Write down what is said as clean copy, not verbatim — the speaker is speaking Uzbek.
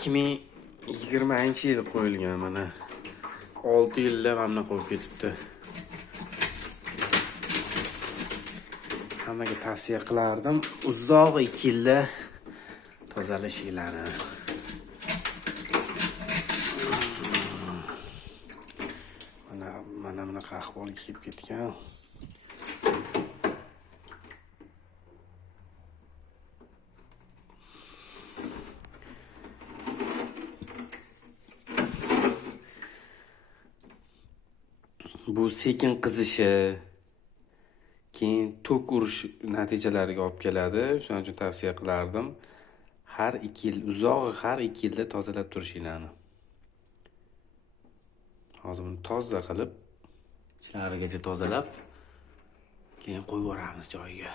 2020-yil qo'yilgan mana. 6 yilda mana qo'yib ketibdi. Hammaga tavsiya qilardim. Uzoq 2 yilda tozalashinglarni. Mana bunaqa ahvolga kelib ketgan. Bu sekin qizishi, keyin tok urish natijalariga olib keladi. Shuning uchun tavsiya qilardim. Har 2 yil, uzog'i har 2 yilda tozalab turishinglarni. Hozir buni toza qilib, ichlarigacha tozalab, keyin qo'yib yuboramiz joyiga.